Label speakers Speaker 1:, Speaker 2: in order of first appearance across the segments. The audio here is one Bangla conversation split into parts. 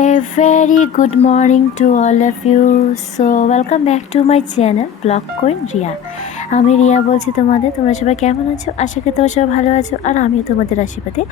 Speaker 1: A very good morning to all of you. So, welcome back to my channel Blog Queen Riya আমি রিয়া বলছি তোমাদের, তোমরা সবাই কেমন আছো? আশা করি তোমরা সবাই ভালো আছো, আর আমিও তোমাদের আশীর্বাদে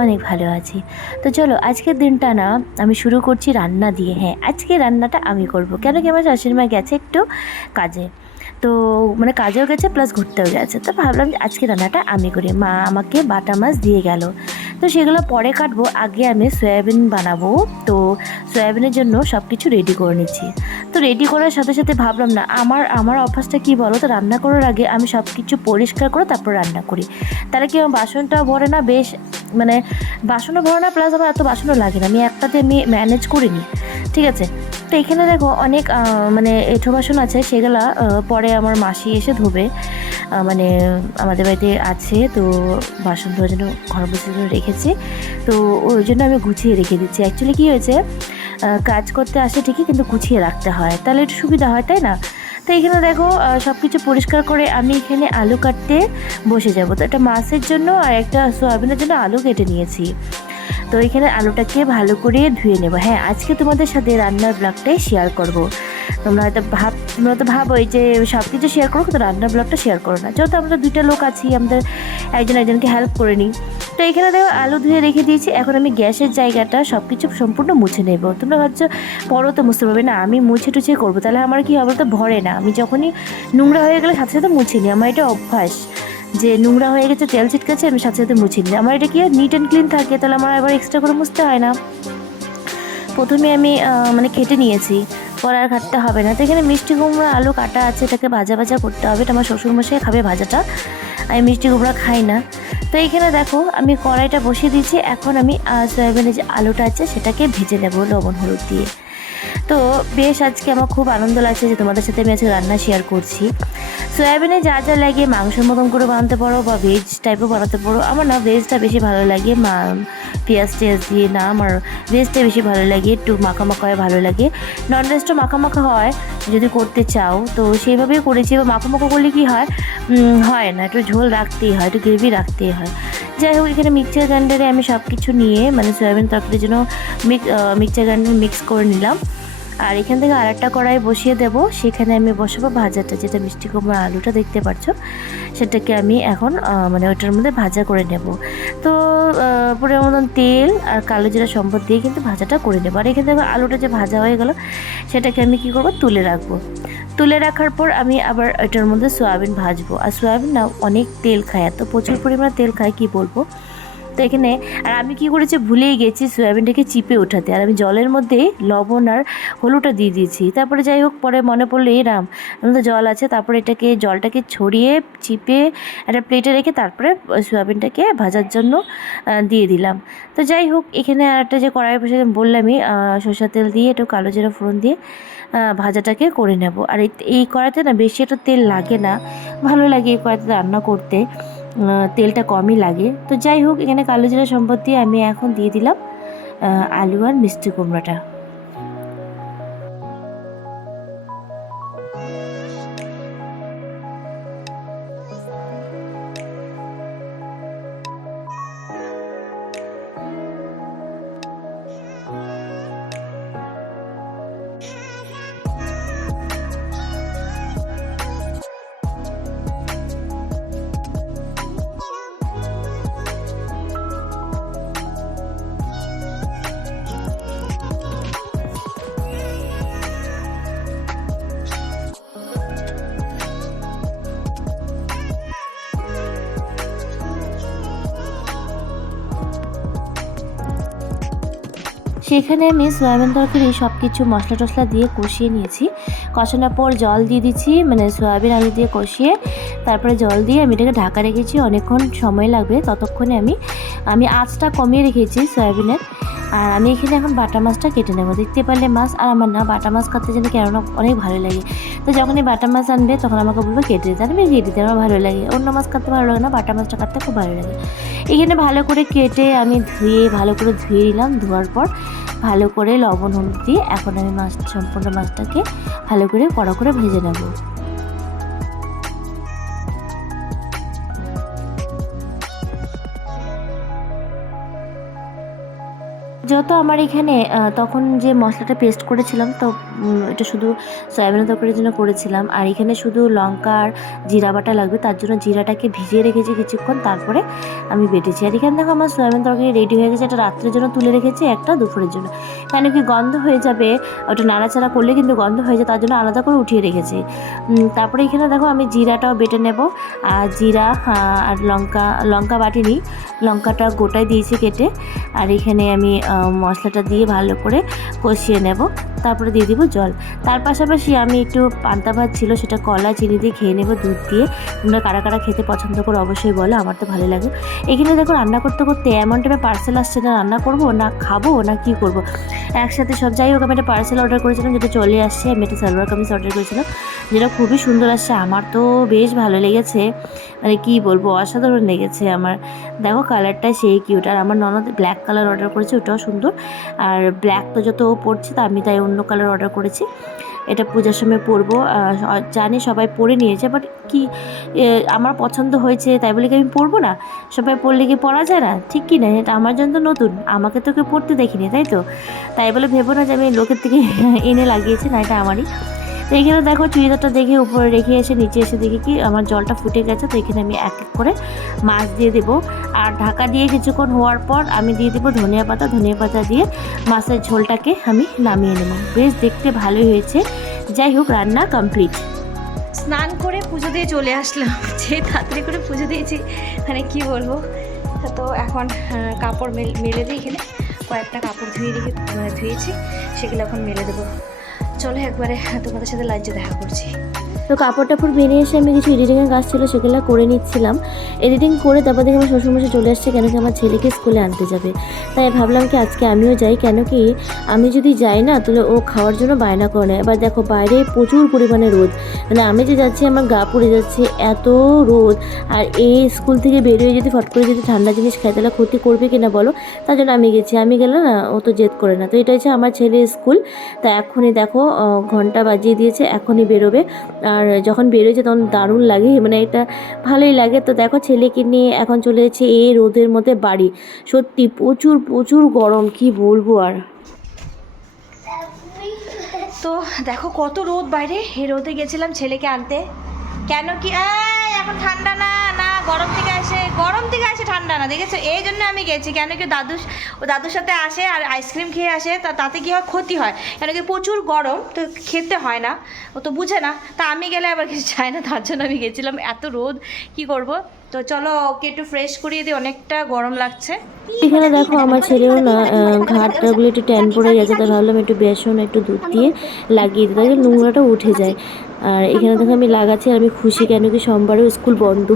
Speaker 1: অনেক ভালো আছি। তো চলো, আজকের দিনটা না, আমি শুরু করছি রান্না দিয়ে। হ্যাঁ আজকে রান্নাটা আমি করব। কেন কি আমার শাশুড়ি মা গেছে একটু কাজে। তো মানে কাজেও গেছে প্লাস ঘুরতেও গেছে। তো ভাবলাম আজকে রান্নাটা আমি করি। মা আমাকে বাটা মাছ দিয়ে গেল। তো সেগুলো পরে কাটবো। আগে আমি সয়াবিন বানাবো। তো সয়াবিনের জন্য সব কিছু রেডি করে নিচ্ছি। তো রেডি করার সাথে সাথে ভাবলাম না, আমার আমার অভ্যাসটা কী বলো তো? রান্না করার আগে আমি সব কিছু পরিষ্কার করে তারপর রান্না করি। তাহলে কি আমার বাসনটা ভরে না? বেশ মানে বাসনও ভরে না প্লাস আমার এত বাসনও লাগে না। আমি একটাতে আমি ম্যানেজ করিনি। ঠিক আছে? তো এখানে দেখো অনেক মানে এঁঠো বাসন আছে, সেগুলা পরে আমার মাসি এসে ধোবে। মানে আমাদের বাড়িতে আছে, তো বাসন ধোয়ার জন্য ঘর বসে রেখেছি। তো ওই জন্য আমি গুছিয়ে রেখে দিচ্ছি। অ্যাকচুয়ালি কী হয়েছে কাজ করতে আসে ঠিকই, কিন্তু গুছিয়ে রাখতে হয়। তাহলে একটু সুবিধা হয়, তাই না? তো এখানে দেখো সব কিছু পরিষ্কার করে আমি এখানে আলু কাটতে বসে যাব। তো একটা মাছের জন্য আর একটা সোয়াবিনের জন্য আলু কেটে নিয়েছি। তো এখানে আলুটাকে ভালো করে ধুয়ে নেব। হ্যাঁ আজকে তোমাদের সাথে রান্নার ব্লগটাই শেয়ার করব। তোমরা হয়তো ভাব, তোমরা তো ভাবোই যে সব কিছু শেয়ার করো, কিন্তু রান্নার ব্লগটা শেয়ার করো না। যেহেতু আমরা দুইটা লোক আছি, আমাদের একজন একজনকে হেল্প করে নিই। তো এখানে দেখো, আলু ধুয়ে রেখে দিয়েছি। এখন আমি গ্যাসের জায়গাটা সব কিছু সম্পূর্ণ মুছে নেব। তোমরা ভাবছ, পরও তো মুছতে পারবে না, আমি মুছে টুছে করব। তাহলে আমার কি হবে? তো ভরে না। আমি যখনই নোংরা হয়ে গেলে সাথে সাথে মুছে নিই। আমার এটা অভ্যাস যে নোংরা হয়ে গেছে, তেল ছিটকেছে, আমি সাথে সাথে মুছে নিই। আমার এটা কি নিট অ্যান্ড ক্লিন থাকে। তাহলে আমার আবার এক্সট্রা করে মুছতে হয় না। প্রথমে আমি মানে কেটে নিয়েছি। পরে আর কাটতে হবে না। তো এখানে মিষ্টি কুমড়া, আলু কাটা আছে, এটাকে ভাজা ভাজা করতে হবে। এটা আমার শ্বশুরমশাই খাবে ভাজাটা। আমি মিষ্টি কুমড়া খাই না। তো এইখানে দেখো, আমি কড়াইটা বসিয়ে দিয়েছি। এখন আমি সয়াবিনের যে আলুটা আছে, সেটাকে ভেজে নেব লবণ, হলুদ দিয়ে। তো বেশ আজকে আমার খুব আনন্দ লাগছে যে তোমাদের সাথে আমি আজকে রান্না শেয়ার করছি। সয়াবিনে যা যা লাগে মাংসের মতন করে বানাতে পারো বা ভেজ টাইপও বানাতে পারো, আমার না ভেজটা বেশি ভালো লাগে। মা, পেঁয়াজ টেয়াজ দিয়ে না, আমার ভেজটা বেশি ভালো লাগে, একটু মাখা মাখা হয় ভালো লাগে। নন ভেজটা মাখা মাখা হয়, যদি করতে চাও, তো সেইভাবেই করেছি। বা মাখা মাখা করলে কি হয়? হয় না, একটু ঝোল রাখতেই হয়, একটু গ্রেভি রাখতেই হয়। যাই হোক, এখানে মিক্সচার গ্রাইন্ডারে আমি সব কিছু নিয়ে মানে সয়াবিন তরকারির জন্য মিক্সচার গ্রাইন্ডার মিক্স করে নিলাম। আর এখান থেকে আর একটা কড়াই বসিয়ে দেব। সেখানে আমি বসাবো ভাজাটা, যেটা মিষ্টি কুমড়া আলুটা দেখতে পাচ্ছ সেটাকে আমি এখন মানে ওইটার মধ্যে ভাজা করে নেব। তো পরিমাণ মতন তেল আর কালো জিরা সম্পদ দিয়ে কিন্তু ভাজাটা করে নেব। আর এখানে আলুটা যে ভাজা হয়ে গেল, সেটাকে আমি কি করব? তুলে রাখব। তুলে রাখার পর আমি আবার এটার মধ্যে সয়াবিন ভাজবো। আর সয়াবিন না, অনেক তেল খায়। এত প্রচুর পরিমাণে তেল খায়, কি বলব? তো এখানে আর আমি কি করেছি ভুলেই গেছি সয়াবিনটাকে চিপে ওঠাতে। আর আমি জলের মধ্যে লবণ আর হলুদটা দিয়ে দিয়েছি। তারপরে যাই হোক পরে মনে পড়ল এই রাম এর জল আছে। তারপরে এটাকে জলটাকে ছড়িয়ে চিপে একটা প্লেটে রেখে তারপরে সয়াবিনটাকে ভাজার জন্য দিয়ে দিলাম। তো যাই হোক এখানে আর একটা যে কড়াই বসে বললামই আহ, সরষের তেল দিয়ে একটু কালো জিরা ফোড়ন দিয়ে ভাজাটাকে করে নেব। আর এই- কড়াইতে না বেশি একটা তেল লাগে না। ভালো লাগে এই কড়াইতে রান্না করতে। তেলটা কমই লাগে। তো যাই হোক, এখানে কালো জিরা সম্পত্তি আমি এখন দিয়ে দিলাম আলু আর মিষ্টি কুমড়োটা। সেখানে আমি সয়াবিন তরকারি সব কিছু মশলা টশলা দিয়ে কষিয়ে নিয়েছি। কষানোর পর জল দিয়ে দিচ্ছি মানে সয়াবিন আলু দিয়ে কষিয়ে। তারপরে জল দিয়ে আমি এটাকে ঢাকা রেখেছি, অনেকক্ষণ সময় লাগবে। ততক্ষণে আমি আমি আঁচটা কমিয়ে রেখেছি সয়াবিনের। আর আমি এখানে এখন বাটা মাছটা কেটে নেব। দেখতে পারলে মাছ আর আমার না, বাটা মাছ কাটতে যেন কেননা অনেক ভালো লাগে। তো যখনই বাটা মাছ আনবে, তখন আমাকে বলব কেটে দিতে। আমি কেটে দিতে আমার ভালো লাগে। অন্য মাছ কাটতে ভালো লাগে না, বাটা মাছটা কাটতে খুব ভালো লাগে। এখানে ভালো করে কেটে আমি ধুয়ে, ভালো করে ধুয়ে নিলাম। ধোয়ার পর ভালো করে লবণ হলুদ দিয়ে এখন আমি মাছ, সম্পূর্ণ মাছটাকে ভালো করে কড়া করে ভেজে নেব। যত আমার এখানে তখন যে মশলাটা পেস্ট করেছিলাম, তো এটা শুধু সয়াবিনের তরকারির জন্য করেছিলাম। আর এখানে শুধু লঙ্কা আর জিরা বাটা লাগবে, তার জন্য জিরাটাকে ভিজিয়ে রেখেছি কিছুক্ষণ, তারপরে আমি বেটেছি। আর এখানে দেখো আমার সয়াবিন তরকারি রেডি হয়ে গেছে, এটা রাত্রের জন্য তুলে রেখেছি, একটা দুপুরের জন্য। কেন কি গন্ধ হয়ে যাবে, ওটা নাড়াচাড়া করলে কিন্তু গন্ধ হয়ে যায়, তার জন্য আলাদা করে উঠিয়ে রেখেছি। তারপরে এখানে দেখো আমি জিরাটাও বেটে নেব। আর জিরা আর লঙ্কা লঙ্কা বাটিনি, লঙ্কাটা গোটায় দিয়েছি কেটে। আর এখানে আমি মশলাটা দিয়ে ভালো করে কষিয়ে নেব। তারপরে দিয়ে দিব জল। তার পাশাপাশি আমি একটু পান্তা ভাত ছিল, সেটা কলা, চিনি দিয়ে খেয়ে নেব দুধ দিয়ে। তোমরা কারা কারা খেতে পছন্দ করো অবশ্যই বলো, আমার তো ভালো লাগে। এখানে দেখো রান্না করতে করতে এমন টাইমে পার্সেল আসছে না, রান্না করব না খাব না কি করব? একসাথে সব, যাই হোক আমি একটা পার্সেল অর্ডার করেছিলাম, যেটা চলে আসছে। আমি একটা সালোয়ার কামিজ অর্ডার করেছিলাম, যেটা খুবই সুন্দর আসছে। আমার তো বেশ ভালো লেগেছে। মানে কি বলব, অসাধারণ লেগেছে আমার। দেখো কালারটা সেই কিউট আর আমার ননদ ব্ল্যাক কালার অর্ডার করেছে, ওটাও সুন্দর। আর ব্ল্যাক তো যত পড়ছে তা আমি তাই অন্য কালার অর্ডার করেছি। এটা পূজার সময় পরবো। জানি সবাই পরে নিয়েছে বাট কি আমার পছন্দ হয়েছে তাই বলে কি আমি পরবো না? সবাই পরলে কি পরা যায় না? ঠিক কি না? এটা আমার জন্য তো নতুন। আমাকে তো কেউ পরতে দেখিনি, তাই তো? তাই বলে ভেবো না যে আমি লোকের থেকে এনে লাগিয়েছি, না এটা আমারই। তো এখানে দেখো চুড়িদারটা দেখে উপরে রেখে এসে নিচে এসে দেখি কি আমার জলটা ফুটে গেছে, তো এখানে আমি এক এক করে মাছ দিয়ে দেবো। আর ঢাকা দিয়ে কিছুক্ষণ হওয়ার পর আমি দিয়ে দেবো ধনিয়া পাতা। ধনিয়া পাতা দিয়ে মাছের ঝোলটাকে আমি নামিয়ে নেব। বেশ, দেখতে ভালোই হয়েছে। যাই হোক, রান্না কমপ্লিট।
Speaker 2: স্নান করে পুজো দিয়ে চলে আসলাম। যে তাড়াতাড়ি করে পুজো দিয়েছি মানে কি বলব? তো এখন কাপড় মেল দিই এখানে। কয়েকটা কাপড় ধুয়ে রেখে মানে ধুয়েছি, সেগুলো এখন মেলে দেবো। চলো একবারে তোমাদের সাথে লাঞ্চে দেখা করছি।
Speaker 1: তো কাপড় টাপড় বেরিয়ে এসে আমি কিছু এডিটিংয়ের কাজ ছিল সেগুলো করে নিচ্ছিলাম। এডিটিং করে তারপর দেখে আমার শ্বশুরমশাই চলে আসছে কেন কি আমার ছেলেকে স্কুলে আনতে যাবে। তাই ভাবলাম কি আজকে আমিও যাই, কেন কি আমি যদি যাই না তাহলে ও খাওয়ার জন্য বায়না করে না এবার দেখো বাইরে প্রচুর পরিমাণে রোদ। মানে আমি যে যাচ্ছি আমার গা পড়ে যাচ্ছে, এত রোদ। আর এই স্কুল থেকে বেরিয়ে যদি ফট করে যদি ঠান্ডা জিনিস খায় তাহলে ক্ষতি করবে কিনা বলো? তার জন্য আমি গেছি। আমি গেলে না ও তো জেদ করে না। তো এটা হচ্ছে আমার ছেলের স্কুল। তা এখনই দেখো ঘণ্টা বাজিয়ে দিয়েছে, এখনই বেরোবে। আর যখন বেরোয় তখন দারুণ লাগে মানে এটা ভালোই লাগে। তো দেখো ছেলেকে নিয়ে এখন চলে যাচ্ছে এই রোদের মধ্যে বাড়ি। সত্যি প্রচুর প্রচুর গরম কি বলব আর।
Speaker 2: তো দেখো কত রোদ বাইরে রোদে গেছিলাম ছেলেকে আনতে। কেন কি এই, এখন ঠান্ডা না না, গরম থেকে আসে, গরম থেকে আসে ঠান্ডা না, দেখেছ? এই জন্য আমি গেছি। কেন কি দাদু ও দাদুর সাথে আসে আর আইসক্রিম খেয়ে আসে, তা তাতে কি হয়? ক্ষতি হয়। কেন কি প্রচুর গরম, তো খেতে হয় না। ও তো বুঝে না। তা আমি গেলে আবার কিছু চায় না, তার জন্য আমি গেছিলাম। এত রোদ, কি করব? তো চলো, ওকে একটু ফ্রেশ করিয়ে দিই, অনেকটা গরম লাগছে।
Speaker 1: এখানে দেখো, আমার ছেলেও না ঘাটটাগুলো একটু ট্যান পড়ে গেছে, তাই ভাবলাম একটু বেসন, একটু দুধ দিয়ে লাগিয়ে দিই। তাহলে নোংরাটা উঠে যায়। আর এখানে দেখো আমি লাগাচ্ছি আমি খুশি কেন কি সোমবারেও স্কুল বন্ধ।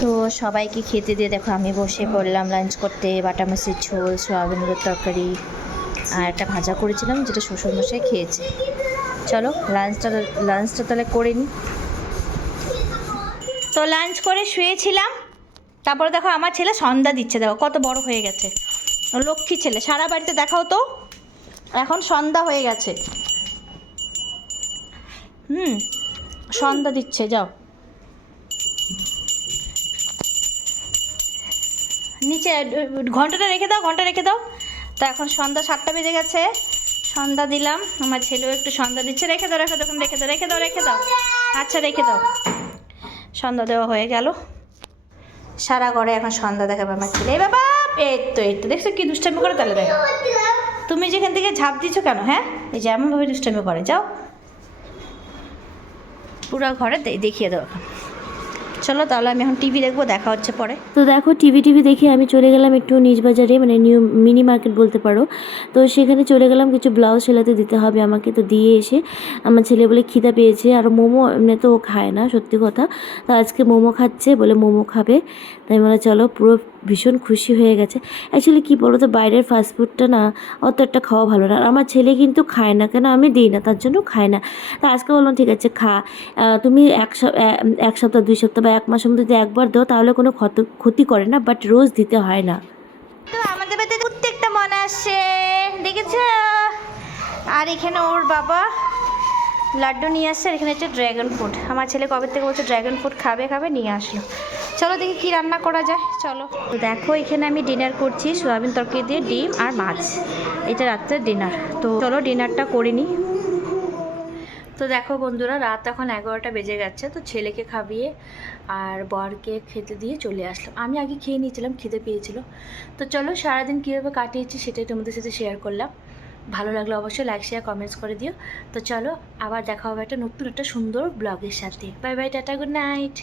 Speaker 2: তো সবাইকে খেতে দিয়ে দেখো আমি বসে পড়লাম লাঞ্চ করতে, বাটা মাছের ঝোল সোয়াবিনের তরকারি আর একটা ভাজা করেছিলাম যেটা শ্বশুর মশাই খেয়েছে। চলো লাঞ্চটা লাঞ্চটা তাহলে করে নিই তো লাঞ্চ করে শুয়েছিলাম, তারপরে দেখো আমার ছেলে সন্ধ্যা দিচ্ছে, দেখো কত বড় হয়ে গেছে। লক্ষ্মী ছেলে, সারা বাড়িতে দেখাও তো। এখন সন্ধ্যা হয়ে গেছে। হুম, সন্ধ্যা দিচ্ছে, যাও। নিচে ঘন্টাটা রেখে দাও, ঘণ্টা রেখে দাও। তো এখন সন্ধ্যা সাতটা বেজে গেছে। সন্ধ্যা দিলাম, আমার ছেলেও একটু সন্ধ্যা দিচ্ছে। রেখে দাও রেখে দাও রেখে দাও রেখে দাও রেখে দাও। আচ্ছা রেখে দাও। সন্ধ্যা দেওয়া হয়ে গেল। সারা ঘরে এখন সন্ধ্যা দেখাবে আমার ছেলে। এই বাবা, এই তো এই তো, দেখছ কি দুষ্টামি করে? তাহলে দেখ। তুমি যেখান থেকে ঝাঁপ দিছো কেন হ্যাঁ? এই যে এমনভাবে দুষ্টামি করে, যাও। পুরো ঘরে দেখিয়ে এখন। চলো, তাহলে আমি এখন টিভি দেখব, দেখা হচ্ছে পরে।
Speaker 1: তো দেখো টিভি টিভি দেখে আমি চলে গেলাম একটু নিজ বাজারে মানে নিউ মিনি মার্কেট বলতে পারো। তো সেখানে চলে গেলাম, কিছু ব্লাউজ সেলাতে দিতে হবে আমাকে, তো দিয়ে এসে আমার ছেলে বলে খিদা পেয়েছে, আর মোমো এমনি তো খায় না, সত্যি কথা। তো আজকে মোমো খাচ্ছে, বলে মোমো খাবে। তাই বলে চলো, পুরো ভীষণ খুশি হয়ে গেছে। অ্যাকচুয়ালি কী বলো তো বাইরের ফাস্টফুডটা না, অত একটা খাওয়া ভালো না। আর আমার ছেলে কিন্তু খায় না, কেন আমি দিই না, তার জন্য খায় না। তা আজকে বললাম, ঠিক আছে, খা। তুমি এক সপ- এ- এক সপ্তাহ, দুই সপ্তাহ বা এক মাসের মধ্যে যদি একবার দাও, তাহলে কোনো ক্ষত, ক্ষতি করে না বাট রোজ দিতে হয় না।
Speaker 2: তো আমাদের বাড়িতে প্রত্যেকটা মনে আসে, দেখেছ? আর এখানে ওর বাবা লাড্ডু নিয়ে আসছে আর এখানে হচ্ছে ড্র্যাগন ফ্রুট আমার ছেলে কবে থেকে বলছে ড্র্যাগন ফ্রুট খাবে খাবে, নিয়ে আসলো। চলো দেখি কি রান্না করা যায়, চলো। তো দেখো, এখানে আমি ডিনার করছি, সোয়াবিন তরকারি দিয়ে ডিম আর মাছ। এটা রাত্রের ডিনার তো চলো ডিনারটা করে নিই তো দেখো বন্ধুরা, রাত এখন এগারোটা বেজে গেছে, তো ছেলেকে খাবিয়ে আর বরকে খেতে দিয়ে চলে আসলাম। আমি আগে খেয়ে নিয়েছিলাম খেতে পেয়েছিল। তো চলো, সারাদিন কীভাবে কাটিয়েছি সেটাই তোমাদের সাথে শেয়ার করলাম। ভালো লাগল অবশ্যই লাইক শেয়ার কমেন্টস করে দিও। তো চলো, আবার দেখা হবে একটা নতুন, একটা সুন্দর ব্লগের সাথে। Bye bye tata good night